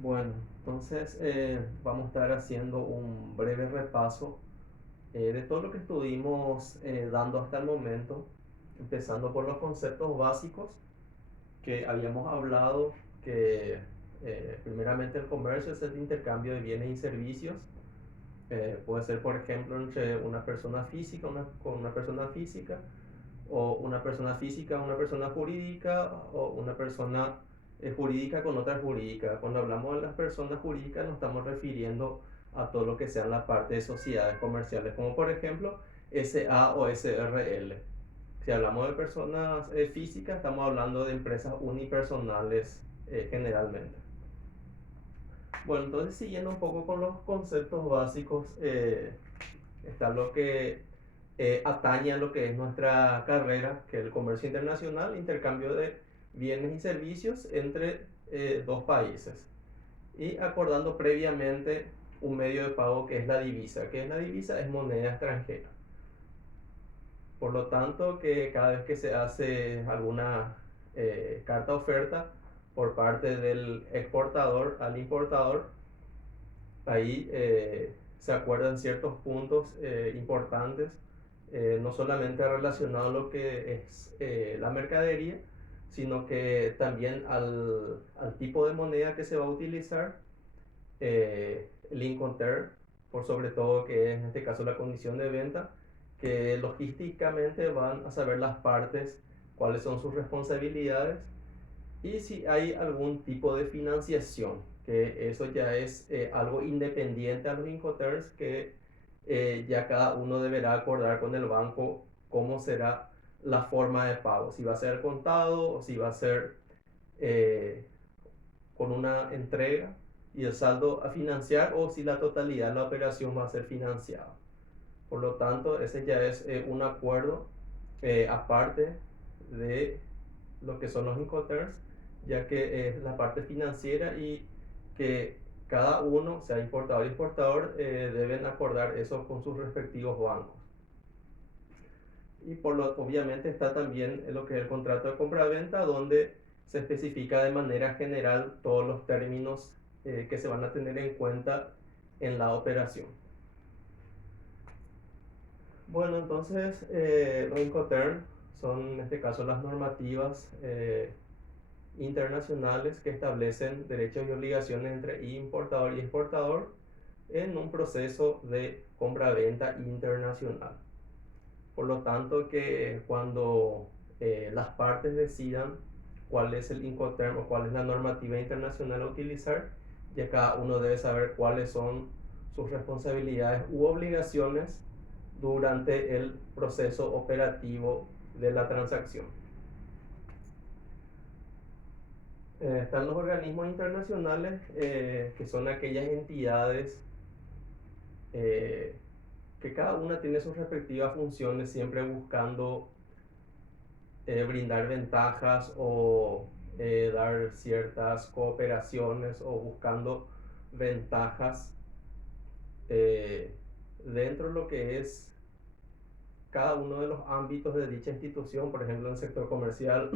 Bueno, entonces vamos a estar haciendo un breve repaso de todo lo que estuvimos dando hasta el momento, empezando por los conceptos básicos que habíamos hablado, que primeramente el comercio es el intercambio de bienes y servicios. Puede ser, por ejemplo, entre una persona física con una persona física, o una persona física, una persona jurídica, o una persona jurídica con otra jurídica. Cuando hablamos de las personas jurídicas nos estamos refiriendo a todo lo que sean la parte de sociedades comerciales, como por ejemplo SA o SRL. Si hablamos de personas físicas, estamos hablando de empresas unipersonales generalmente. Bueno, entonces siguiendo un poco con los conceptos básicos, está lo que atañe a lo que es nuestra carrera, que es el comercio internacional, intercambio de bienes y servicios entre dos países. Y acordando previamente un medio de pago que es la divisa. ¿Qué es la divisa? Es moneda extranjera. Por lo tanto, que cada vez que se hace alguna carta oferta por parte del exportador al importador, ahí se acuerdan ciertos puntos importantes, no solamente relacionado a lo que es la mercadería, sino que también al tipo de moneda que se va a utilizar, el Incoterm, por sobre todo que es en este caso la condición de venta, que logísticamente van a saber las partes cuáles son sus responsabilidades y si hay algún tipo de financiación, que eso ya es algo independiente a los Incoterms, que ya cada uno deberá acordar con el banco cómo será la forma de pago, si va a ser contado o si va a ser eh, con una entrega y el saldo a financiar, o si la totalidad de la operación va a ser financiada. Por lo tanto, ese ya es un acuerdo aparte de lo que son los Incoterms, ya que es la parte financiera y que cada uno, sea importador y exportador, deben acordar eso con sus respectivos bancos. Y obviamente está también lo que es el contrato de compra-venta, donde se especifica de manera general todos los términos que se van a tener en cuenta en la operación. Bueno, entonces los Incoterm son en este caso las normativas internacionales que establecen derechos y obligaciones entre importador y exportador en un proceso de compra-venta internacional. Por lo tanto, que cuando las partes decidan cuál es el Incoterm o cuál es la normativa internacional a utilizar, ya cada uno debe saber cuáles son sus responsabilidades u obligaciones durante el proceso operativo de la transacción. Están los organismos internacionales, que son aquellas entidades eh, que cada una tiene sus respectivas funciones, siempre buscando brindar ventajas o dar ciertas cooperaciones, o buscando ventajas dentro de lo que es cada uno de los ámbitos de dicha institución, por ejemplo en el sector comercial,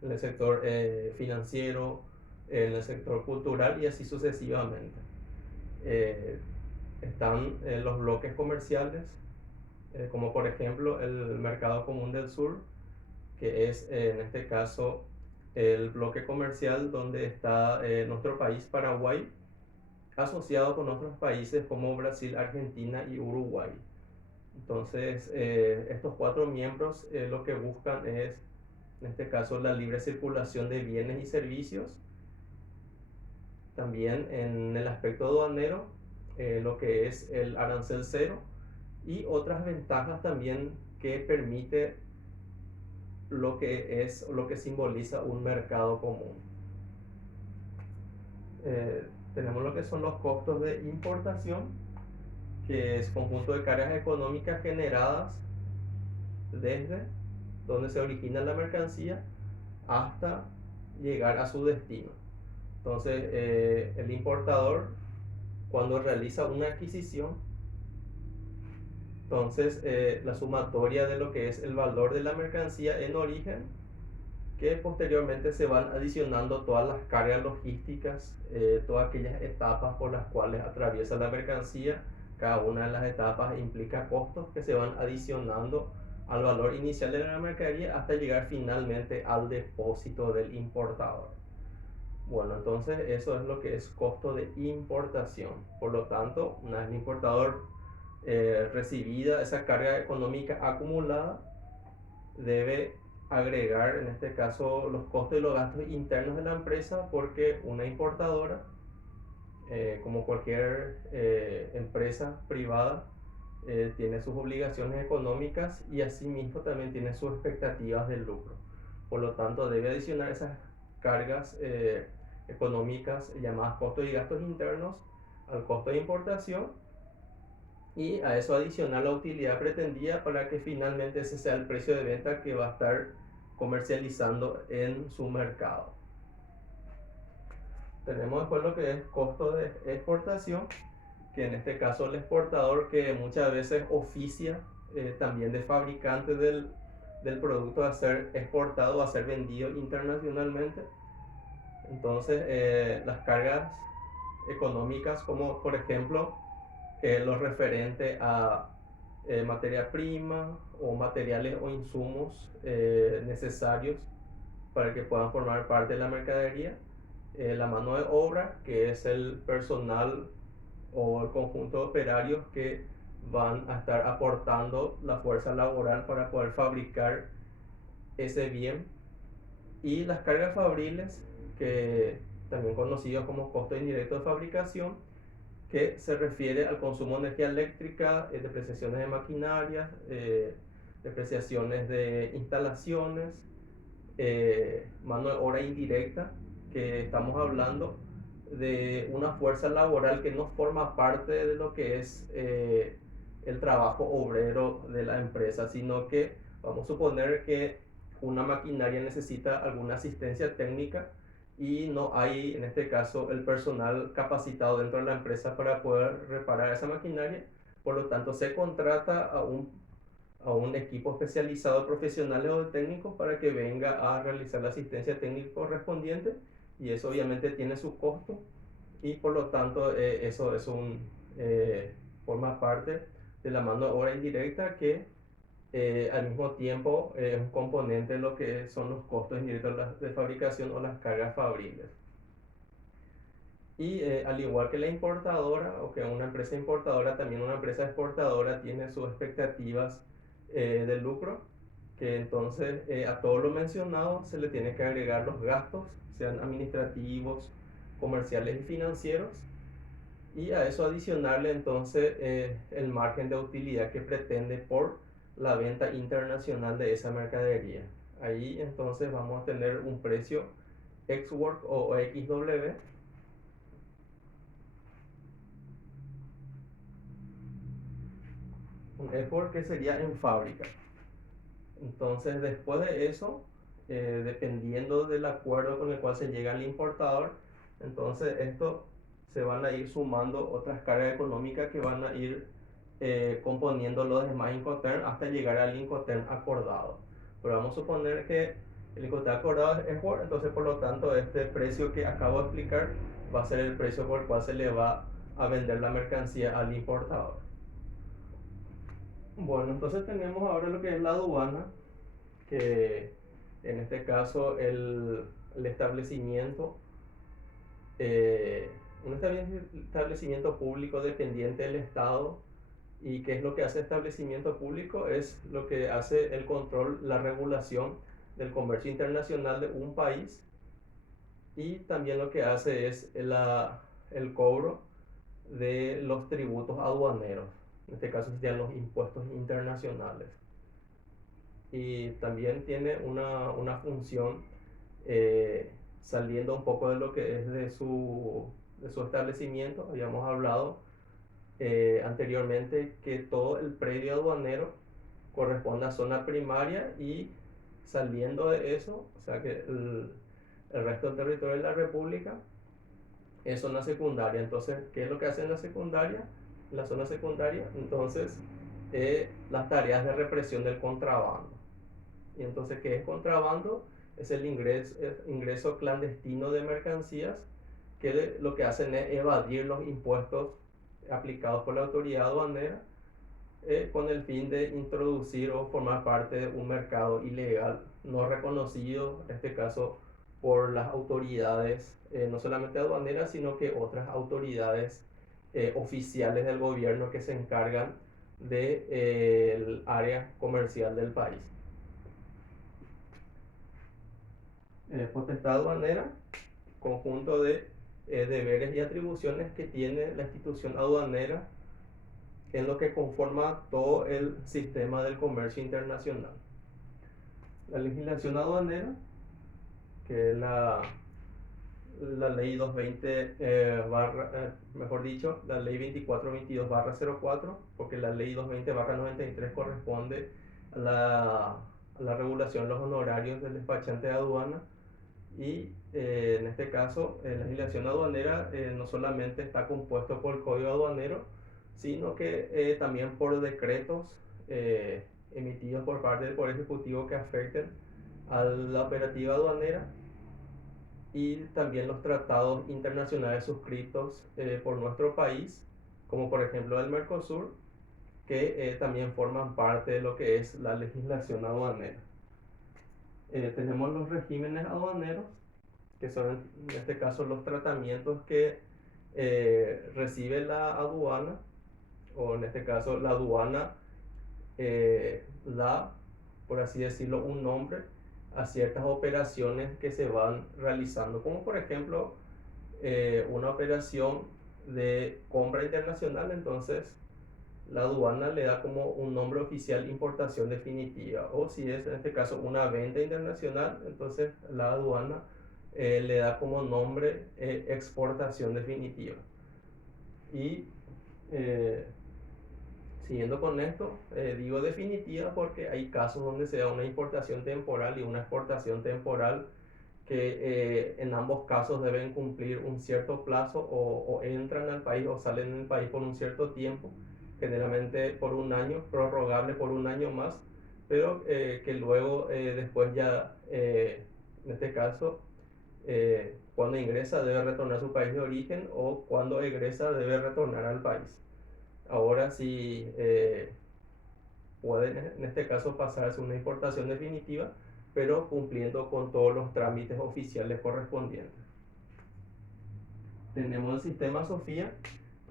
en el sector financiero, en el sector cultural y así sucesivamente. Eh, Están los bloques comerciales, como por ejemplo el Mercado Común del Sur, que es en este caso el bloque comercial donde está nuestro país Paraguay, asociado con otros países como Brasil, Argentina y Uruguay. Entonces, estos cuatro miembros lo que buscan es, en este caso, la libre circulación de bienes y servicios. También en el aspecto aduanero, lo que es el arancel cero y otras ventajas también que permite lo que simboliza un mercado común. Tenemos lo que son los costos de importación, que es conjunto de cargas económicas generadas desde donde se origina la mercancía hasta llegar a su destino. Entonces, el importador, cuando realiza una adquisición, entonces la sumatoria de lo que es el valor de la mercancía en origen que posteriormente se van adicionando todas las cargas logísticas, todas aquellas etapas por las cuales atraviesa la mercancía. Cada una de las etapas implica costos que se van adicionando al valor inicial de la mercadería hasta llegar finalmente al depósito del importador. Bueno, entonces eso es lo que es costo de importación. Por lo tanto, una vez el importador recibida esa carga económica acumulada, debe agregar en este caso los costos y los gastos internos de la empresa, porque una importadora, como cualquier empresa privada, tiene sus obligaciones económicas y asimismo también tiene sus expectativas de lucro. Por lo tanto, debe adicionar esas cargas económicas llamadas costos y gastos internos al costo de importación, y a eso adicionar la utilidad pretendida para que finalmente ese sea el precio de venta que va a estar comercializando en su mercado. Tenemos después lo que es costo de exportación, que en este caso el exportador, que muchas veces oficia también de fabricante del producto a ser exportado, a ser vendido internacionalmente. Entonces las cargas económicas, como por ejemplo lo referente a materia prima o materiales o insumos necesarios para que puedan formar parte de la mercadería, la mano de obra, que es el personal o el conjunto de operarios que van a estar aportando la fuerza laboral para poder fabricar ese bien, y las cargas fabriles, que también conocidos como costo indirecto de fabricación, que se refiere al consumo de energía eléctrica, depreciaciones de maquinarias, depreciaciones de instalaciones, mano de obra indirecta, que estamos hablando de una fuerza laboral que no forma parte de lo que es el trabajo obrero de la empresa, sino que vamos a suponer que una maquinaria necesita alguna asistencia técnica y no hay, en este caso, el personal capacitado dentro de la empresa para poder reparar esa maquinaria. Por lo tanto, se contrata a un equipo especializado de profesionales o de técnicos para que venga a realizar la asistencia técnica correspondiente, y eso obviamente tiene su costo, y por lo tanto eso es forma parte de la mano de obra indirecta, que al mismo tiempo es un componente de lo que son los costos indirectos de fabricación o las cargas fabriles. Y al igual que la importadora, o que una empresa importadora, también una empresa exportadora tiene sus expectativas de lucro, que entonces a todo lo mencionado se le tiene que agregar los gastos, sean administrativos, comerciales y financieros, y a eso adicionarle entonces el margen de utilidad que pretende por la venta internacional de esa mercadería. Ahí entonces vamos a tener un precio ex-work o XW. Un export que sería en fábrica. Entonces después de eso, dependiendo del acuerdo con el cual se llega al importador, entonces esto se van a ir sumando otras cargas económicas que van a ir componiendo los demás Incoterm hasta llegar al Incoterm acordado. Pero vamos a suponer que el Incoterm acordado es export, entonces por lo tanto este precio que acabo de explicar va a ser el precio por el cual se le va a vender la mercancía al importador. Bueno, entonces tenemos ahora lo que es la aduana, que en este caso el establecimiento, un establecimiento público dependiente del Estado. ¿Y qué es lo que hace el establecimiento público? Es lo que hace el control, la regulación del comercio internacional de un país, y también lo que hace es el cobro de los tributos aduaneros, en este caso serían los impuestos internacionales. Y también tiene una función, saliendo un poco de lo que es de su establecimiento. Habíamos hablado anteriormente que todo el predio aduanero corresponde a zona primaria, y saliendo de eso, o sea que el resto del territorio de la República es zona secundaria. Entonces, ¿qué es lo que hace en la secundaria? La zona secundaria, entonces, las tareas de represión del contrabando. Y entonces, ¿qué es contrabando? es el ingreso clandestino de mercancías, que lo que hacen es evadir los impuestos aplicados por la autoridad aduanera, con el fin de introducir o formar parte de un mercado ilegal no reconocido, en este caso por las autoridades, no solamente aduaneras, sino que otras autoridades oficiales del gobierno que se encargan del área comercial del país. Potestad aduanera, conjunto de deberes y atribuciones que tiene la institución aduanera en lo que conforma todo el sistema del comercio internacional. La legislación aduanera, que es la ley 220 mejor dicho, la ley 2422/04, porque la ley 220/93 corresponde a la regulación de los honorarios del despachante de aduana. Y en este caso, la legislación aduanera no solamente está compuesto por el código aduanero, sino que también por decretos emitidos por parte del Poder Ejecutivo que afecten a la operativa aduanera, y también los tratados internacionales suscritos por nuestro país, como por ejemplo el Mercosur, que también forman parte de lo que es la legislación aduanera. Tenemos los regímenes aduaneros, que son en este caso los tratamientos que recibe la aduana, o en este caso la aduana da, por así decirlo, un nombre a ciertas operaciones que se van realizando, como por ejemplo una operación de compra internacional. Entonces la aduana le da como un nombre oficial importación definitiva, o si es en este caso una venta internacional, entonces la aduana le da como nombre exportación definitiva. Y siguiendo con esto, digo definitiva porque hay casos donde se da una importación temporal y una exportación temporal, que en ambos casos deben cumplir un cierto plazo, o entran al país o salen del país por un cierto tiempo, generalmente por un año, prorrogable por un año más, pero que luego después ya, en este caso, cuando ingresa debe retornar a su país de origen, o cuando egresa debe retornar al país. Ahora sí pueden en este caso pasarse una importación definitiva, pero cumpliendo con todos los trámites oficiales correspondientes. Tenemos el sistema Sofía,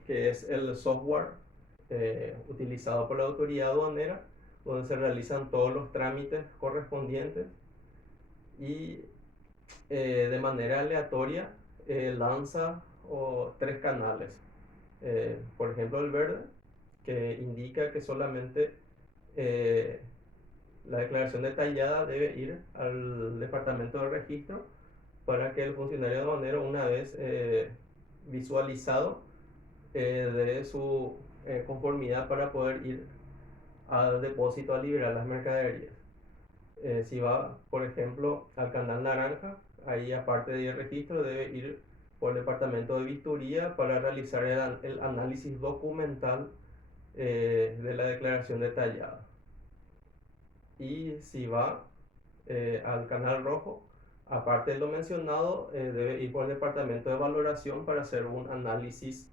que es el software utilizado por la autoridad aduanera, donde se realizan todos los trámites correspondientes, y de manera aleatoria lanza tres canales. Por ejemplo, el verde, que indica que solamente la declaración detallada debe ir al departamento de registro, para que el funcionario aduanero, una vez visualizado, dé su conformidad para poder ir al depósito a liberar las mercaderías. Si va, por ejemplo, al canal naranja, ahí aparte de ir registro debe ir por el departamento de vistoría para realizar el análisis documental de la declaración detallada. Y si va al canal rojo, aparte de lo mencionado, debe ir por el departamento de valoración para hacer un análisis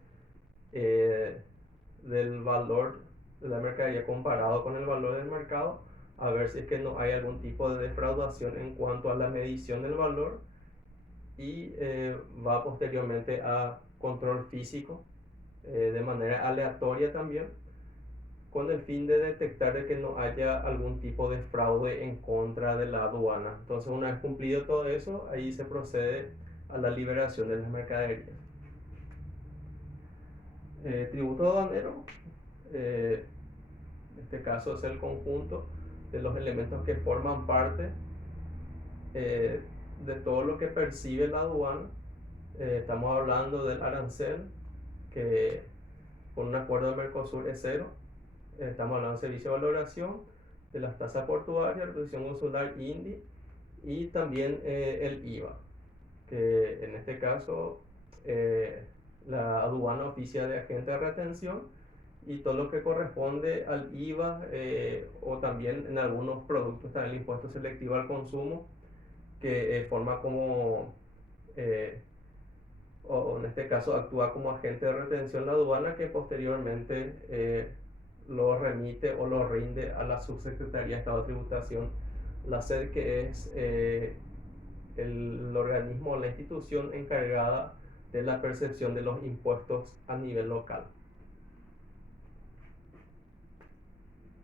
del valor de la mercadería comparado con el valor del mercado, a ver si es que no hay algún tipo de defraudación en cuanto a la medición del valor. Y va posteriormente a control físico, de manera aleatoria también, con el fin de detectar de que no haya algún tipo de fraude en contra de la aduana. Entonces, una vez cumplido todo eso, ahí se procede a la liberación de las mercaderías. Tributo aduanero, en este caso es el conjunto de los elementos que forman parte de todo lo que percibe la aduana. Estamos hablando del arancel, que con un acuerdo de Mercosur es cero. Estamos hablando del servicio de valoración, de las tasas portuarias, reposición consular INDI, y también el IVA, que en este caso la aduana oficia de agente de retención, y todo lo que corresponde al IVA, o también en algunos productos está el impuesto selectivo al consumo, que forma como, o en este caso actúa como agente de retención la aduana, que posteriormente lo remite o lo rinde a la Subsecretaría de Estado de Tributación, la SED, que es el organismo o la institución encargada de la percepción de los impuestos a nivel local.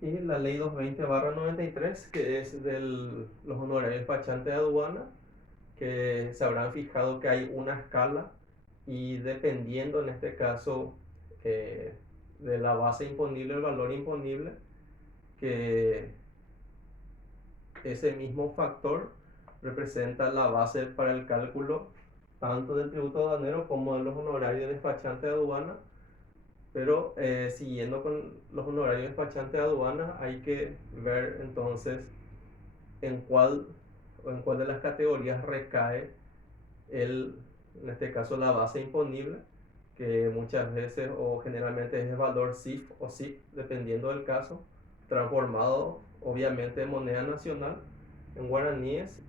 Y la ley 220/93, que es de los honorarios despachantes de aduana, que se habrán fijado que hay una escala y dependiendo en este caso de la base imponible, el valor imponible, que ese mismo factor representa la base para el cálculo tanto del tributo aduanero como de los honorarios despachantes de aduana. Pero siguiendo con los honorarios despachantes de aduana, hay que ver entonces en cuál de las categorías recae en este caso la base imponible, que muchas veces o generalmente es el valor CIF o SIP, dependiendo del caso, transformado obviamente en moneda nacional, en guaraníes,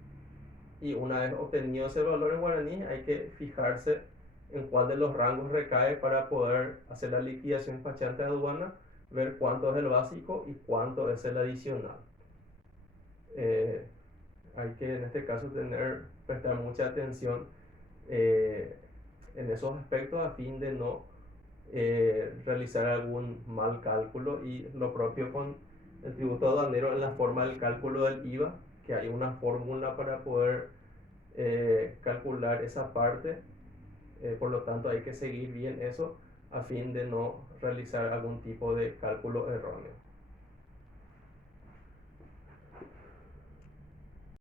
y una vez obtenido ese valor en guaraníes hay que fijarse en cuál de los rangos recae para poder hacer la liquidación despachante de aduana, ver cuánto es el básico y cuánto es el adicional. Hay que en este caso prestar mucha atención en esos aspectos a fin de no realizar algún mal cálculo, y lo propio con el tributo aduanero en la forma del cálculo del IVA, que hay una fórmula para poder calcular esa parte, por lo tanto hay que seguir bien eso a fin de no realizar algún tipo de cálculo erróneo.